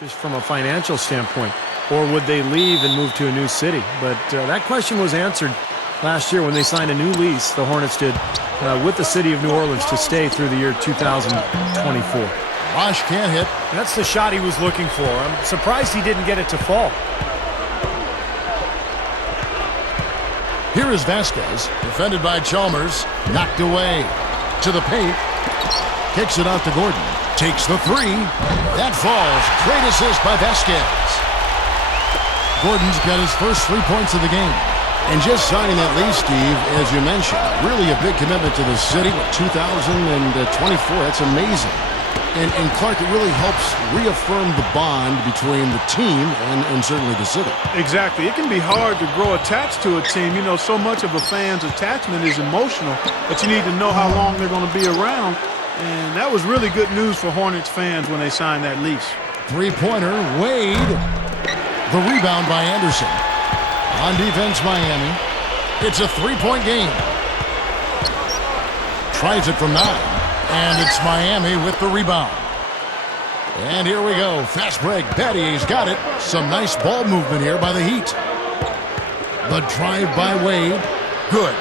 just from a financial standpoint, or would they leave and move to a new city? But that question was answered last year when they signed a new lease, the Hornets did, with the city of New Orleans to stay through the year 2024. Bosh can't hit. That's the shot he was looking for. I'm surprised he didn't get it to fall. Here is Vasquez, defended by Chalmers, knocked away to the paint, kicks it out to Gordon, takes the three, that falls, great assist by Vasquez. Gordon's got his first 3 points of the game. And just signing that lease, Steve, as you mentioned, really a big commitment to the city. 2024, that's amazing. And Clark, it really helps reaffirm the bond between the team and certainly the city. Exactly. It can be hard to grow attached to a team. You know, so much of a fan's attachment is emotional, but you need to know how long they're going to be around. And that was really good news for Hornets fans when they signed that lease. Three-pointer, Wade. The rebound by Anderson. On defense, Miami. It's a three-point game. Tries it from 9. And it's Miami with the rebound. And here we go. Fast break. Battier's got it. Some nice ball movement here by the Heat. The drive by Wade. Good.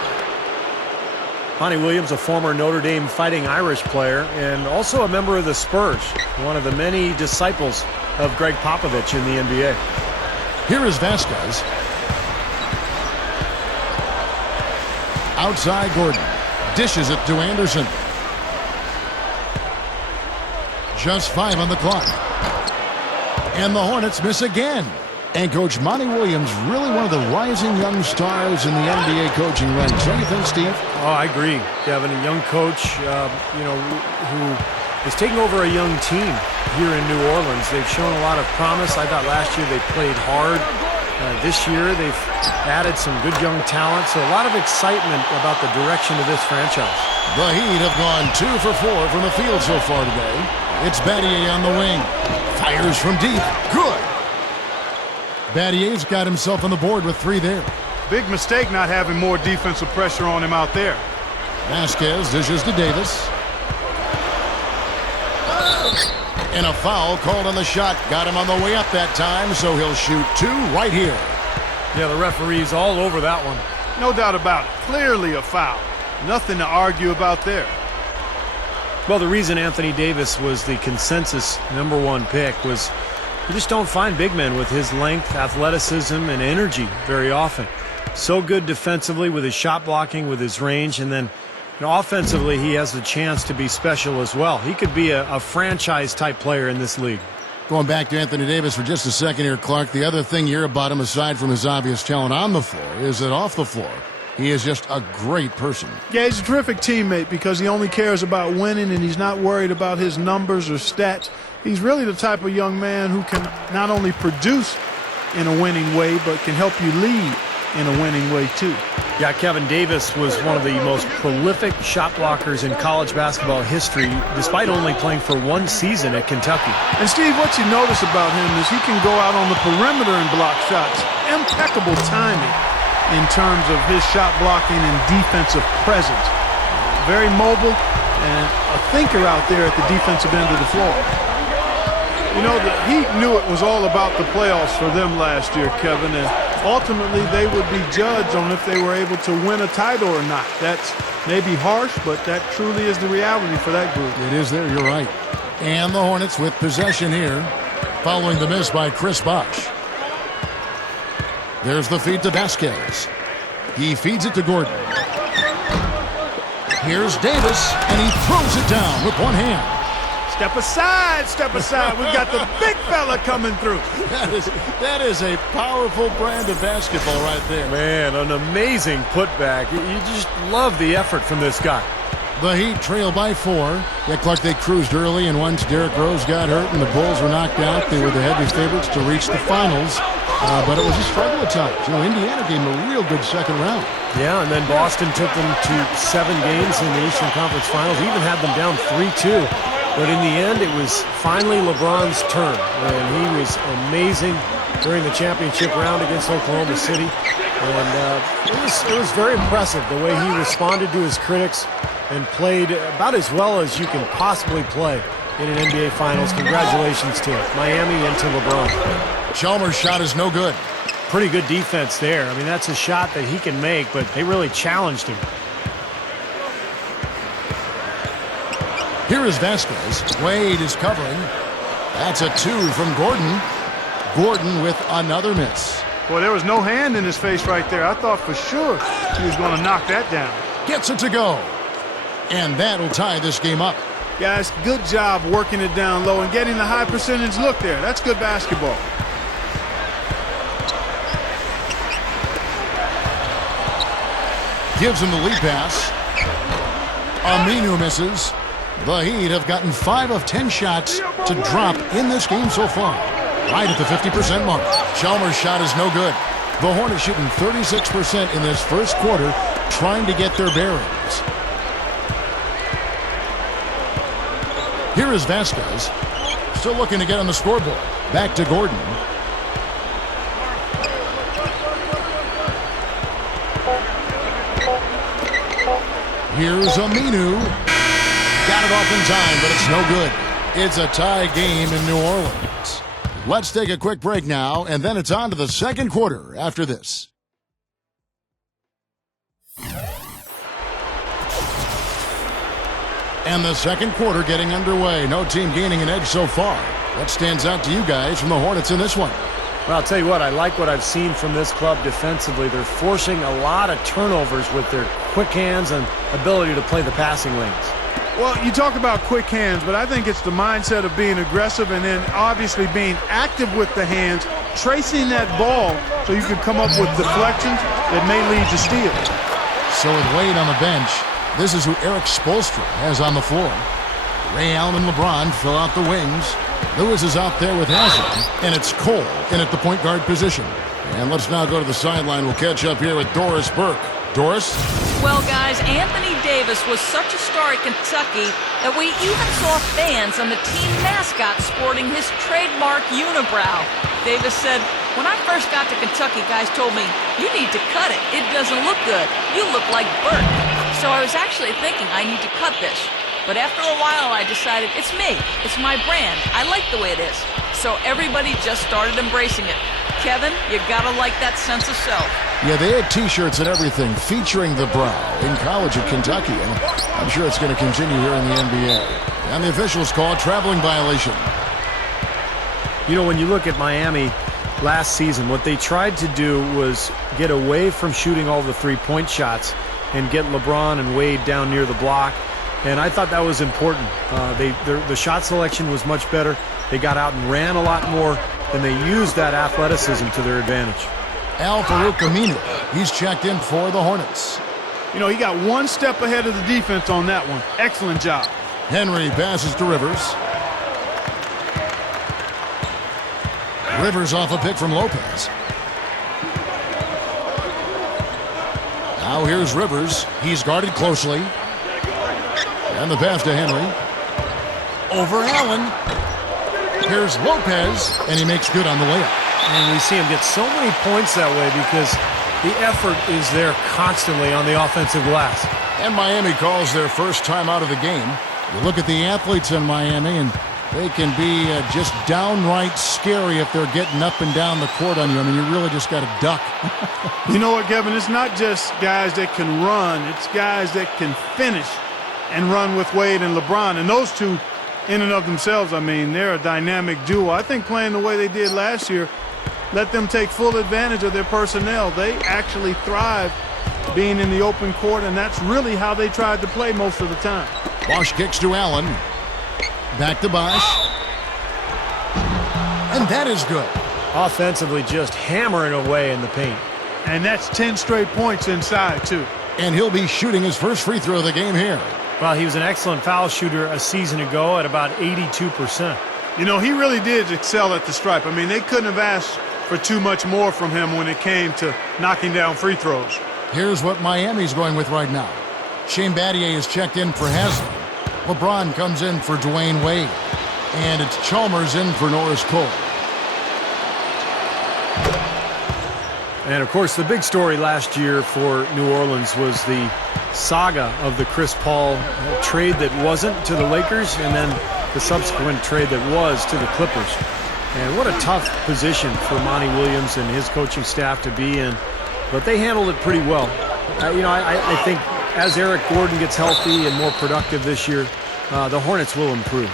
Monty Williams, a former Notre Dame Fighting Irish player and also a member of the Spurs, one of the many disciples of Greg Popovich in the NBA. Here is Vasquez. Outside Gordon. Dishes it to Anderson. Just 5 on the clock. And the Hornets miss again. And Coach Monty Williams, really one of the rising young stars in the NBA coaching ranks. Don't you think, Steve? Oh, I agree, Kevin. A young coach, who is taking over a young team here in New Orleans. They've shown a lot of promise. I thought last year they played hard. This year they've added some good young talent. So a lot of excitement about the direction of this franchise. The Heat have gone 2 for 4 from the field so far today. It's Battier on the wing. Fires from deep. Good. Battier's got himself on the board with 3 there. Big mistake not having more defensive pressure on him out there. Vasquez dishes to Davis. And a foul called on the shot. Got him on the way up that time, so he'll shoot 2 right here. Yeah, the referee's all over that one. No doubt about it. Clearly a foul. Nothing to argue about there. Well, the reason Anthony Davis was the consensus #1 pick was you just don't find big men with his length, athleticism, and energy very often. So good defensively with his shot blocking, with his range, and then offensively he has the chance to be special as well. He could be a franchise-type player in this league. Going back to Anthony Davis for just a second here, Clark, the other thing here about him, aside from his obvious talent on the floor, is that off the floor, he is just a great person. Yeah, he's a terrific teammate because he only cares about winning and he's not worried about his numbers or stats. He's really the type of young man who can not only produce in a winning way, but can help you lead in a winning way too. Yeah, Kevin, Davis was one of the most prolific shot blockers in college basketball history, despite only playing for 1 season at Kentucky. And Steve, what you notice about him is he can go out on the perimeter and block shots. Impeccable timing in terms of his shot blocking and defensive presence. Very mobile and a thinker out there at the defensive end of the floor. You know, the Heat knew it was all about the playoffs for them last year, Kevin, and ultimately they would be judged on if they were able to win a title or not. That's maybe harsh, but that truly is the reality for that group. It is there, you're right. And the Hornets with possession here, following the miss by Chris Bosh. There's the feed to Vasquez. He feeds it to Gordon. Here's Davis, and he throws it down with one hand. Step aside, step aside. We've got the big fella coming through. That is a powerful brand of basketball right there. Man, an amazing putback. You just love the effort from this guy. The Heat trail by 4. Yeah, Clark, they cruised early, and once Derrick Rose got hurt and the Bulls were knocked out, they were the heavy favorites to reach the finals. But it was a struggle at times. You know, Indiana gave them a real good second round. Yeah, and then Boston took them to 7 games in the Eastern Conference Finals, even had them down 3-2. But in the end, it was finally LeBron's turn, and he was amazing during the championship round against Oklahoma City. And it was very impressive the way he responded to his critics and played about as well as you can possibly play in an NBA Finals. Congratulations to Miami and to LeBron. Chalmers' shot is no good. Pretty good defense there. I mean, that's a shot that he can make, but they really challenged him. Here is Vasquez. Wade is covering. That's a 2 from Gordon. Gordon with another miss. Boy, there was no hand in his face right there. I thought for sure he was going to knock that down. Gets it to go. And that'll tie this game up. Guys, good job working it down low and getting the high percentage look there. That's good basketball. Gives him the lead pass. Aminu misses. The Heat have gotten 5 of 10 shots to drop in this game so far. Right at the 50% mark. Chalmers' shot is no good. The Hornets shooting 36% in this first quarter, trying to get their bearings. Here is Vasquez. Still looking to get on the scoreboard. Back to Gordon. Here's Aminu. Got it off in time, but it's no good. It's a tie game in New Orleans. Let's take a quick break now, and then it's on to the second quarter after this. And the second quarter getting underway. No team gaining an edge so far. What stands out to you guys from the Hornets in this one? Well, I'll tell you what, I like what I've seen from this club defensively. They're forcing a lot of turnovers with their quick hands and ability to play the passing lanes. Well, you talk about quick hands, but I think it's the mindset of being aggressive and then obviously being active with the hands, tracing that ball so you can come up with deflections that may lead to steals. So with Wade on the bench, this is who Eric Spoelstra has on the floor. Ray Allen and LeBron fill out the wings. Lewis is out there with Haslam, and it's Cole in at the point guard position. And let's now go to the sideline. We'll catch up here with Doris Burke. Doris? Well, guys, Anthony Davis was such a star at Kentucky that we even saw fans on the team mascot sporting his trademark unibrow. Davis said, "When I first got to Kentucky, guys told me, you need to cut it. It doesn't look good. You look like Burke." So I was actually thinking I need to cut this. But after a while, I decided it's me. It's my brand. I like the way it is. So everybody just started embracing it. Kevin, you gotta like that sense of self. Yeah, they had T-shirts and everything featuring the brow in college at Kentucky, and I'm sure it's going to continue here in the NBA. And the officials call a traveling violation. You know, when you look at Miami last season, what they tried to do was get away from shooting all the three-point shots and get LeBron and Wade down near the block. And I thought that was important. The shot selection was much better. They got out and ran a lot more, and they used that athleticism to their advantage. Al-Farouq Aminu, he's checked in for the Hornets. You know, he got one step ahead of the defense on that one. Excellent job. Henry passes to Rivers. Rivers off a pick from Lopez. Now here's Rivers. He's guarded closely. And the pass to Henry. Over Allen. Here's Lopez, and he makes good on the layup. And we see him get so many points that way because the effort is there constantly on the offensive glass. And Miami calls their first time out of the game. You look at the athletes in Miami, and they can be just downright scary if they're getting up and down the court on you. I mean, you really just got to duck. You know what, Kevin? It's not just guys that can run. It's guys that can finish and run with Wade and LeBron. And those two, in and of themselves, I mean, they're a dynamic duo. I think playing the way they did last year, let them take full advantage of their personnel. They actually thrive being in the open court, and that's really how they tried to play most of the time. Bosch kicks to Allen. Back to Bosch. And that is good. Offensively, just hammering away in the paint. And that's 10 straight points inside, too. And he'll be shooting his first free throw of the game here. Well, he was an excellent foul shooter a season ago at about 82%. You know, he really did excel at the stripe. I mean, they couldn't have asked for too much more from him when it came to knocking down free throws. Here's what Miami's going with right now. Shane Battier is checked in for Haslam. LeBron comes in for Dwayne Wade. And it's Chalmers in for Norris Cole. And, of course, the big story last year for New Orleans was the saga of the Chris Paul trade that wasn't to the Lakers and then the subsequent trade that was to the Clippers. And what a tough position for Monty Williams and his coaching staff to be in. But they handled it pretty well. I think as Eric Gordon gets healthy and more productive this year, the Hornets will improve.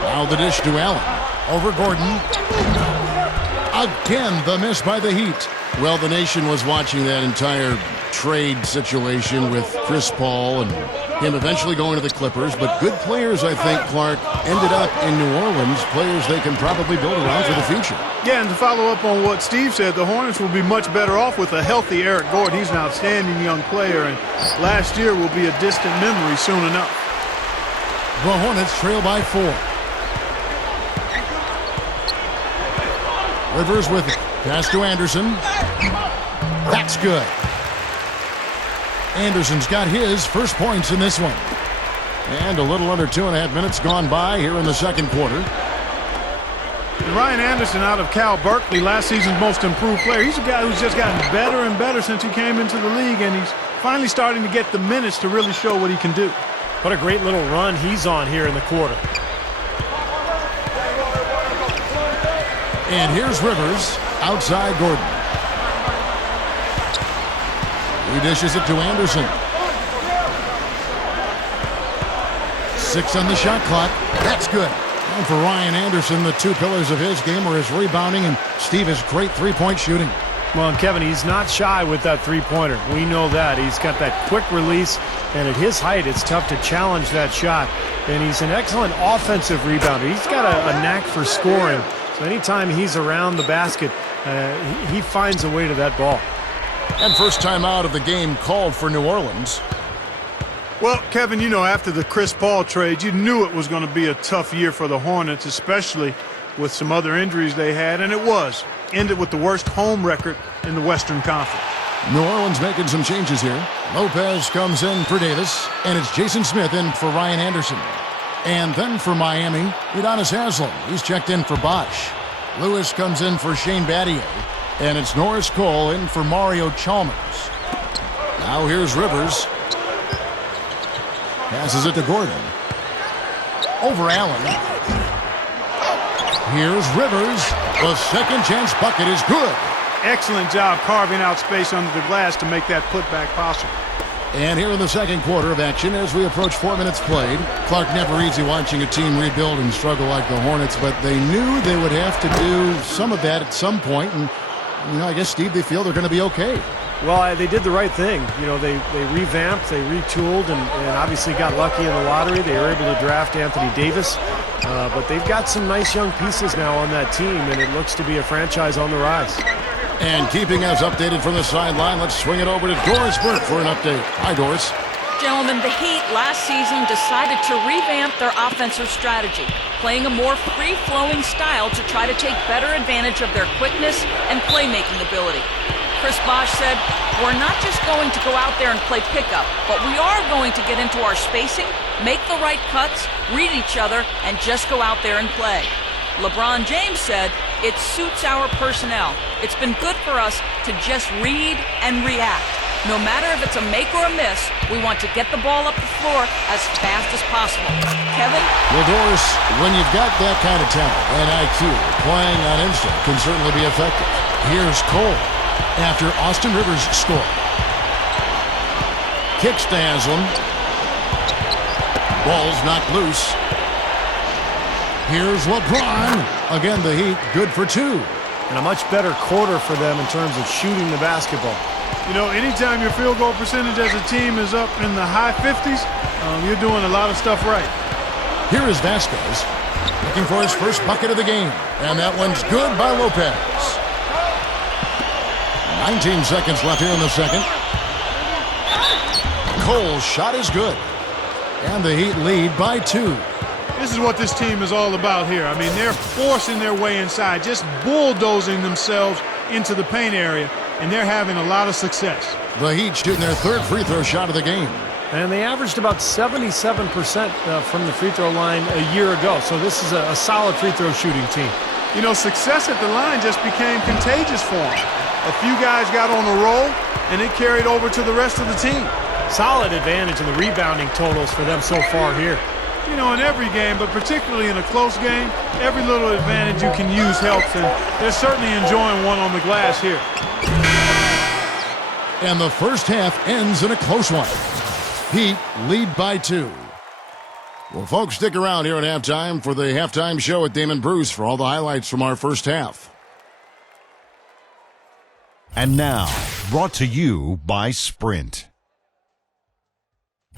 Now the dish to Allen. Over Gordon. Again, the miss by the Heat. Well, the nation was watching that entire trade situation with Chris Paul and him eventually going to the Clippers. But good players, I think, Clark, ended up in New Orleans. Players they can probably build around for the future. Yeah, and to follow up on what Steve said, the Hornets will be much better off with a healthy Eric Gordon. He's an outstanding young player, and last year will be a distant memory soon enough. The Hornets trail by 4. Rivers with it. Pass to Anderson. That's good. Anderson's got his first points in this one. And a little under 2.5 minutes gone by here in the second quarter. And Ryan Anderson out of Cal Berkeley, last season's most improved player. He's a guy who's just gotten better and better since he came into the league, and he's finally starting to get the minutes to really show what he can do. What a great little run he's on here in the quarter. And here's Rivers outside Gordon. He dishes it to Anderson. 6 on the shot clock. That's good. And for Ryan Anderson, the two pillars of his game are his rebounding and Steve's great three-point shooting. Well, and Kevin, he's not shy with that three-pointer. We know that. He's got that quick release, and at his height, it's tough to challenge that shot. And he's an excellent offensive rebounder. He's got a knack for scoring. So anytime he's around the basket, he finds a way to that ball. And first time out of the game called for New Orleans. Well, Kevin, you know, after the Chris Paul trade, you knew it was going to be a tough year for the Hornets, especially with some other injuries they had, and it was. Ended with the worst home record in the Western Conference. New Orleans making some changes here. Lopez comes in for Davis, and it's Jason Smith in for Ryan Anderson. And then for Miami, Udonis Haslem. He's checked in for Bosch. Lewis comes in for Shane Battier. And it's Norris Cole in for Mario Chalmers. Now here's Rivers. Passes it to Gordon. Over Allen. Here's Rivers. The second chance bucket is good. Excellent job carving out space under the glass to make that putback possible. And here in the second quarter of action, as we approach 4 minutes played, Clark, never easy watching a team rebuild and struggle like the Hornets, but they knew they would have to do some of that at some point, and I guess, Steve, they feel they're going to be okay. Well, they did the right thing. They revamped, they retooled, and obviously got lucky in the lottery. They were able to draft Anthony Davis, but they've got some nice young pieces now on that team, and it looks to be a franchise on the rise. And keeping us updated from the sideline, let's swing it over to Doris Burke for an update. Hi, Doris. Gentlemen, the Heat last season decided to revamp their offensive strategy, playing a more free-flowing style to try to take better advantage of their quickness and playmaking ability. Chris Bosh said, "We're not just going to go out there and play pickup, but we are going to get into our spacing, make the right cuts, read each other, and just go out there and play." LeBron James said, "It suits our personnel. It's been good for us to just read and react. No matter if it's a make or a miss, we want to get the ball up the floor as fast as possible." Kevin? Well, Doris, when you've got that kind of talent and IQ, playing on instinct can certainly be effective. Here's Cole after Austin Rivers scored. Kicks to Haslem. Ball's knocked loose. Here's LeBron. Again, the Heat good for 2. And a much better quarter for them in terms of shooting the basketball. Anytime your field goal percentage as a team is up in the high 50s, you're doing a lot of stuff right. Here is Vasquez looking for his first bucket of the game. And that one's good by Lopez. 19 seconds left here in the second. Cole's shot is good. And the Heat lead by 2. This is what this team is all about here. I mean, they're forcing their way inside, just bulldozing themselves into the paint area, and they're having a lot of success. The Heat shooting their third free throw shot of the game. And they averaged about 77% from the free throw line a year ago. So this is a solid free throw shooting team. Success at the line just became contagious for them. A few guys got on a roll, and it carried over to the rest of the team. Solid advantage in the rebounding totals for them so far here. You know, in every game, but particularly in a close game, every little advantage you can use helps, and they're certainly enjoying one on the glass here. And the first half ends in a close one. Heat lead by 2. Well, folks, stick around here at halftime for the halftime show with Damon Bruce for all the highlights from our first half. And now, brought to you by Sprint.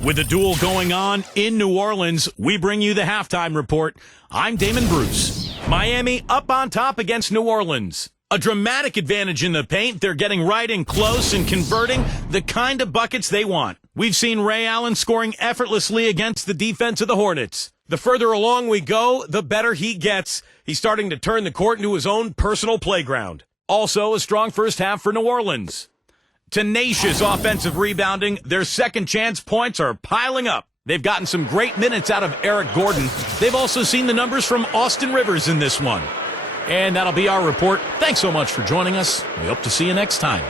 With a duel going on in New Orleans, we bring you the halftime report. I'm Damon Bruce. Miami up on top against New Orleans. A dramatic advantage in the paint. They're getting right in close and converting the kind of buckets they want. We've seen Ray Allen scoring effortlessly against the defense of the Hornets. The further along we go, the better he gets. He's starting to turn the court into his own personal playground. Also, a strong first half for New Orleans. Tenacious offensive rebounding. Their second chance points are piling up. They've gotten some great minutes out of Eric Gordon. They've also seen the numbers from Austin Rivers in this one. And that'll be our report. Thanks so much for joining us. We hope to see you next time.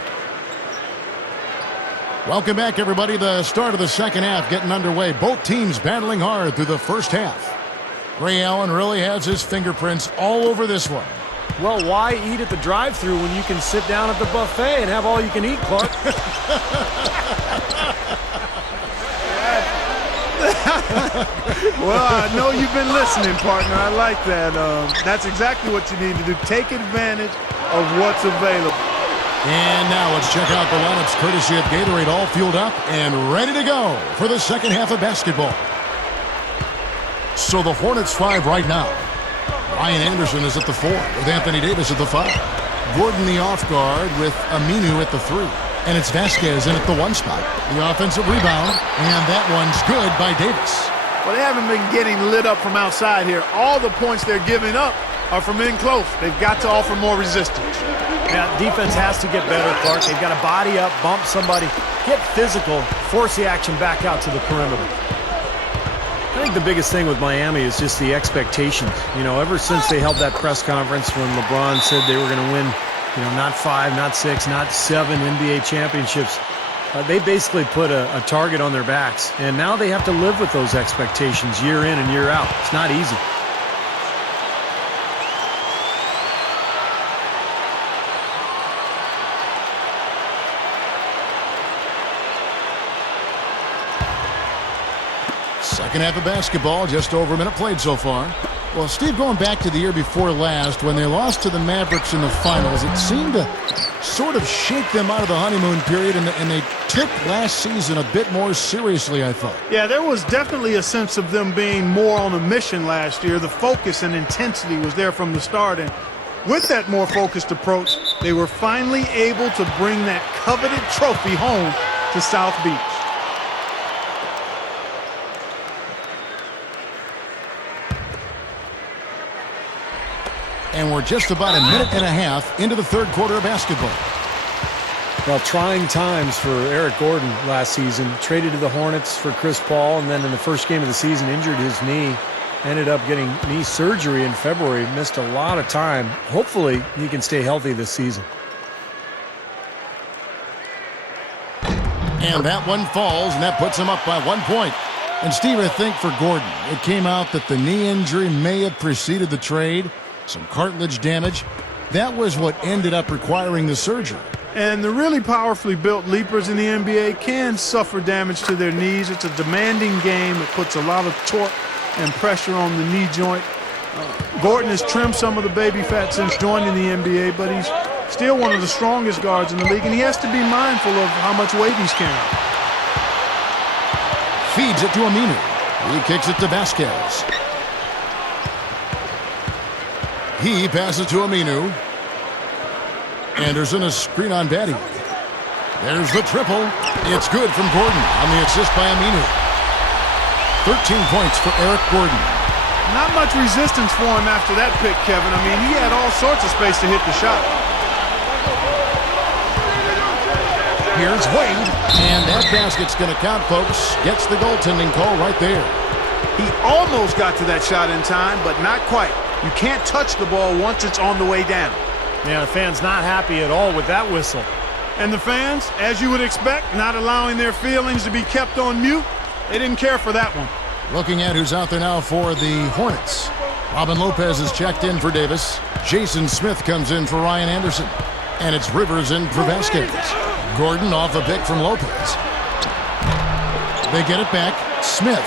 Welcome back, everybody. The start of the second half getting underway. Both teams battling hard through the first half. Ray Allen really has his fingerprints all over this one. Well, why eat at the drive-thru when you can sit down at the buffet and have all you can eat, Clark? Well, I know you've been listening, partner. I like that. That's exactly what you need to do. Take advantage of what's available. And now let's check out the lineups courtesy of Gatorade, all fueled up and ready to go for the second half of basketball. So the Hornets 5 right now. Ryan Anderson is at the 4 with Anthony Davis at the 5. Gordon the off guard with Aminu at the 3. And it's Vasquez in at the 1 spot. The offensive rebound, and that one's good by Davis. Well, they haven't been getting lit up from outside here. All the points they're giving up are from in close. They've got to offer more resistance. Yeah, defense has to get better, Clark. They've got to body up, bump somebody, get physical, force the action back out to the perimeter. I think the biggest thing with Miami is just the expectations. You know, ever since they held that press conference when LeBron said they were going to win, you know, not 5, not 6, not 7 NBA championships, they basically put a target on their backs. And now they have to live with those expectations year in and year out. It's not easy. Second half of basketball, just over a minute played so far. Well, Steve, going back to the year before last, when they lost to the Mavericks in the finals, it seemed to sort of shake them out of the honeymoon period, and they took last season a bit more seriously, I thought. Yeah, there was definitely a sense of them being more on a mission last year. The focus and intensity was there from the start, and with that more focused approach, they were finally able to bring that coveted trophy home to South Beach. And we're just about a minute and a half into the third quarter of basketball. Well, trying times for Eric Gordon last season. Traded to the Hornets for Chris Paul, and then in the first game of the season injured his knee. Ended up getting knee surgery in February. Missed a lot of time. Hopefully, he can stay healthy this season. And that one falls, and that puts him up by 1 point. And Steve, I think for Gordon, it came out that the knee injury may have preceded the trade. Some cartilage damage. That was what ended up requiring the surgery. And the really powerfully built leapers in the NBA can suffer damage to their knees. It's a demanding game. It puts a lot of torque and pressure on the knee joint. Gordon has trimmed some of the baby fat since joining the NBA, but he's still one of the strongest guards in the league, and he has to be mindful of how much weight he's carrying. Feeds it to Aminu. He kicks it to Vasquez. He passes to Aminu. Anderson, a screen on Batty. There's the triple. It's good from Gordon on the assist by Aminu. 13 points for Eric Gordon. Not much resistance for him after that pick, Kevin. I mean, he had all sorts of space to hit the shot. Here's Wade. And that basket's going to count, folks. Gets the goaltending call right there. He almost got to that shot in time, but not quite. You can't touch the ball once it's on the way down. Yeah, the fans not happy at all with that whistle. And the fans, as you would expect, not allowing their feelings to be kept on mute. They didn't care for that one. Looking at who's out there now for the Hornets. Robin Lopez is checked in for Davis. Jason Smith comes in for Ryan Anderson. And it's Rivers in for Vasquez. Gordon off a pick from Lopez. They get it back. Smith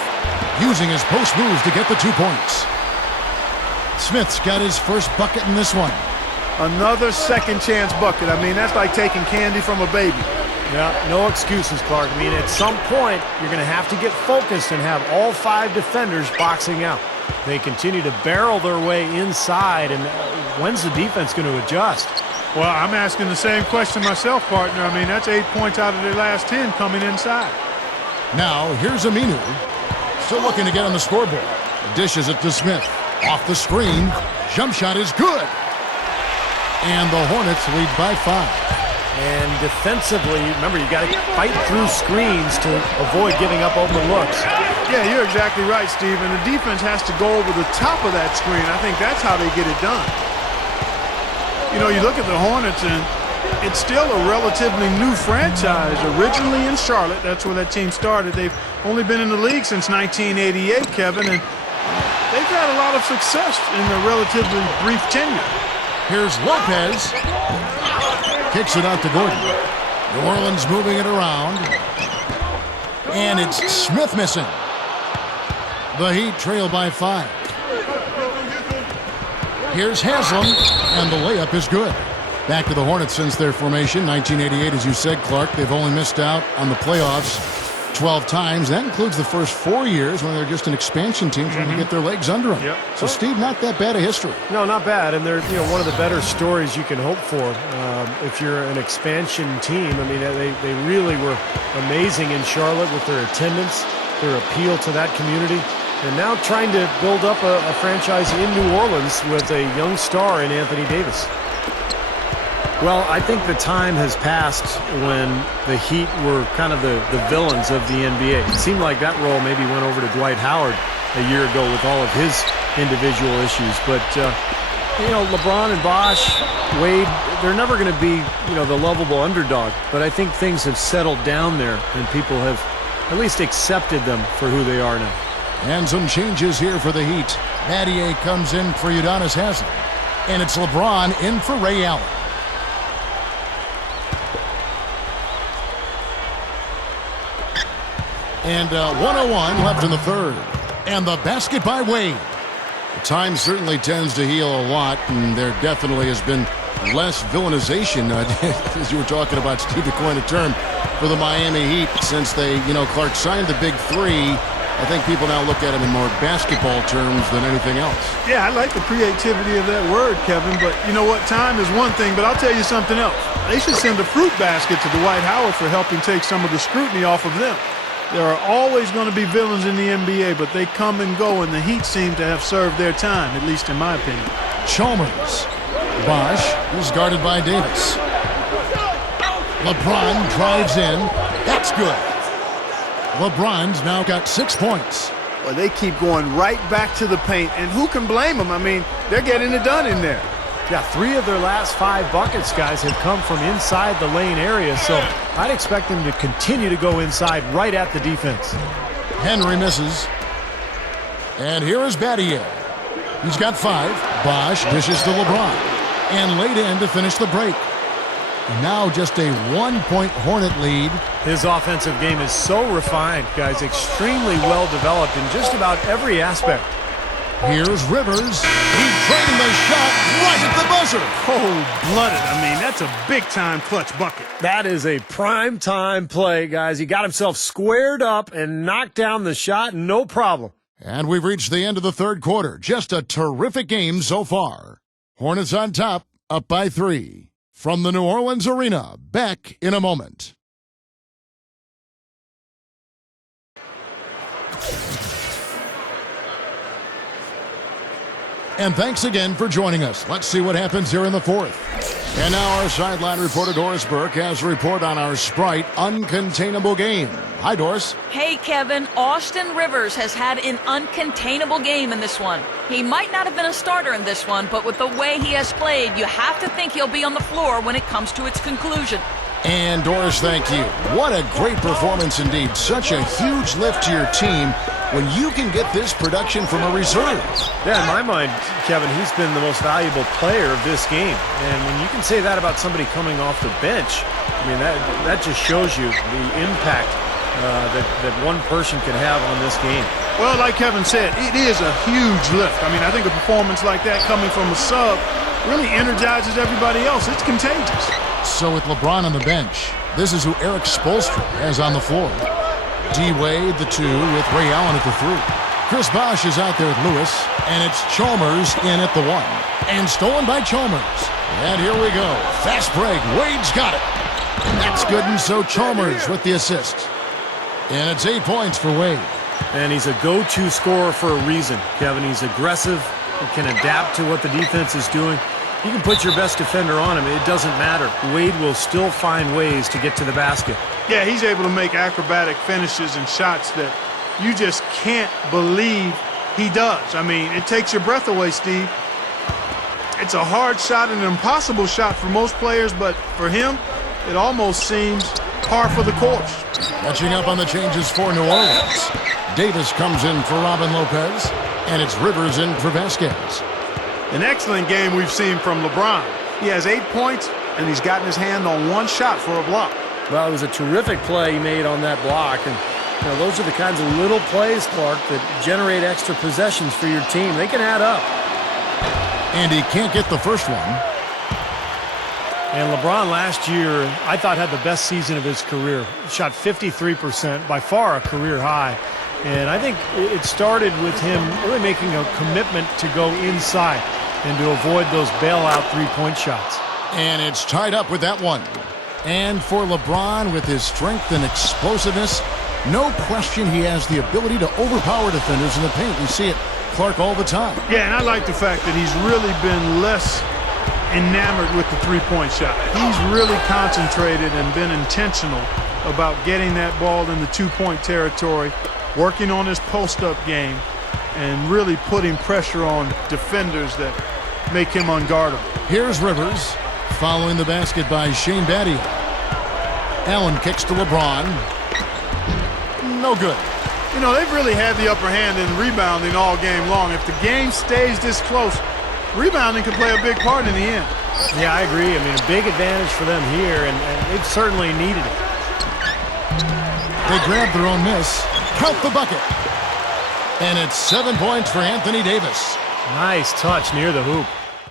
using his post move to get the 2 points. Smith's got his first bucket in this one. Another second chance bucket. I mean, that's like taking candy from a baby. Yeah, no excuses, Clark. I mean, at some point, you're going to have to get focused and have all 5 defenders boxing out. They continue to barrel their way inside, and when's the defense going to adjust? Well, I'm asking the same question myself, partner. I mean, that's 8 points out of their last 10 coming inside. Now, here's Aminu. Still looking to get on the scoreboard. Dishes it to Smith. Off the screen. Jump shot is good. And the Hornets lead by 5. And defensively, remember, you got to fight through screens to avoid giving up open looks. Yeah, you're exactly right, Steve. And the defense has to go over the top of that screen. I think that's how they get it done. You know, you look at the Hornets, and it's still a relatively new franchise. Originally in Charlotte, that's where that team started. They've only been in the league since 1988, Kevin, and they've had a lot of success in a relatively brief tenure. Here's Lopez. Kicks it out to Gordon. New Orleans moving it around. And it's Smith missing. The Heat trail by 5. Here's Haslam, and the layup is good. Back to the Hornets since their formation, 1988, as you said, Clark. They've only missed out on the playoffs 12 times. That includes the first 4 years when they're just an expansion team trying to get their legs under them. Yep. So, Steve, not that bad a history. No, not bad, and they're one of the better stories you can hope for if you're an expansion team. I mean, they really were amazing in Charlotte with their attendance, their appeal to that community. And now trying to build up a franchise in New Orleans with a young star in Anthony Davis. Well, I think the time has passed when the Heat were kind of the villains of the NBA. It seemed like that role maybe went over to Dwight Howard a year ago with all of his individual issues. But, LeBron and Bosh, Wade, they're never going to be, the lovable underdog. But I think things have settled down there, and people have at least accepted them for who they are now. And some changes here for the Heat. Mathieu comes in for Udonis Haslam. And it's LeBron in for Ray Allen. And 101 left in the third. And the basket by Wade. The time certainly tends to heal a lot, and there definitely has been less villainization, as you were talking about, Steve, to coin a term, for the Miami Heat since they, Clark signed the big 3. I think people now look at him in more basketball terms than anything else. Yeah, I like the creativity of that word, Kevin, but you know what? Time is one thing, but I'll tell you something else. They should send a fruit basket to Dwight Howard for helping take some of the scrutiny off of them. There are always going to be villains in the NBA, but they come and go, and the Heat seem to have served their time, at least in my opinion. Chalmers. Bosh is guarded by Davis. LeBron drives in. That's good. LeBron's now got 6 points. Well, they keep going right back to the paint, and who can blame them? I mean, they're getting it done in there. Yeah, 3 of their last 5 buckets, guys, have come from inside the lane area, so I'd expect them to continue to go inside right at the defense. Henry misses. And here is Battier. He's got 5. Bosh dishes to LeBron. And laid in to finish the break. And now just a 1-point Hornet lead. His offensive game is so refined, guys, extremely well developed in just about every aspect. Here's Rivers. He drained the shot right at the buzzer. Cold-blooded. I mean, that's a big-time clutch bucket. That is a prime-time play, guys. He got himself squared up and knocked down the shot, no problem. And we've reached the end of the third quarter. Just a terrific game so far. Hornets on top, up by 3. From the New Orleans Arena, back in a moment. And thanks again for joining us. Let's see what happens here in the fourth. And now our sideline reporter Doris Burke has a report on our Sprite uncontainable game. Hi, Doris. Hey, Kevin. Austin Rivers has had an uncontainable game in this one. He might not have been a starter in this one, but with the way he has played, you have to think he'll be on the floor when it comes to its conclusion. And Doris, thank you. What a great performance indeed. Such a huge lift to your team when you can get this production from a reserve. Yeah, in my mind, Kevin, he's been the most valuable player of this game. And when you can say that about somebody coming off the bench, I mean, that just shows you the impact that one person can have on this game. Well, like Kevin said, it is a huge lift. I mean, I think a performance like that coming from a sub really energizes everybody else. It's contagious. So with LeBron on the bench, this is who Eric Spoelstra has on the floor. D-Wade, the 2, with Ray Allen at the 3. Chris Bosh is out there with Lewis, and it's Chalmers in at the 1. And stolen by Chalmers. And here we go. Fast break. Wade's got it. That's good, and so Chalmers with the assist. And it's 8 points for Wade. And he's a go-to scorer for a reason, Kevin. He's aggressive. He can adapt to what the defense is doing. You can put your best defender on him. It doesn't matter. Wade will still find ways to get to the basket. Yeah, he's able to make acrobatic finishes and shots that you just can't believe he does. I mean, it takes your breath away, Steve. It's a hard shot and an impossible shot for most players, but for him, it almost seems par for the course. Catching up on the changes for New Orleans. Davis comes in for Robin Lopez, and it's Rivers in for Vasquez. An excellent game we've seen from LeBron. He has 8 points, and he's gotten his hand on one shot for a block. Well, it was a terrific play he made on that block. And those are the kinds of little plays, Clark, that generate extra possessions for your team. They can add up. And he can't get the first one. And LeBron last year, I thought, had the best season of his career. Shot 53%, by far a career high. And I think it started with him really making a commitment to go inside and to avoid those bailout three-point shots. And it's tied up with that one. And for LeBron, with his strength and explosiveness, no question he has the ability to overpower defenders in the paint. We see it, Clark, all the time. Yeah, and I like the fact that he's really been less enamored with the three-point shot. He's really concentrated and been intentional about getting that ball in the two-point territory, working on his post-up game, and really putting pressure on defenders that make him unguardable. Here's Rivers, following the basket by Shane Battier. Allen kicks to LeBron. No good. You know, they've really had the upper hand in rebounding all game long. If the game stays this close, rebounding can play a big part in the end. Yeah, I agree. I mean, a big advantage for them here, and they've certainly needed it. They grab their own miss. Count the bucket. And it's 7 points for Anthony Davis. Nice touch near the hoop.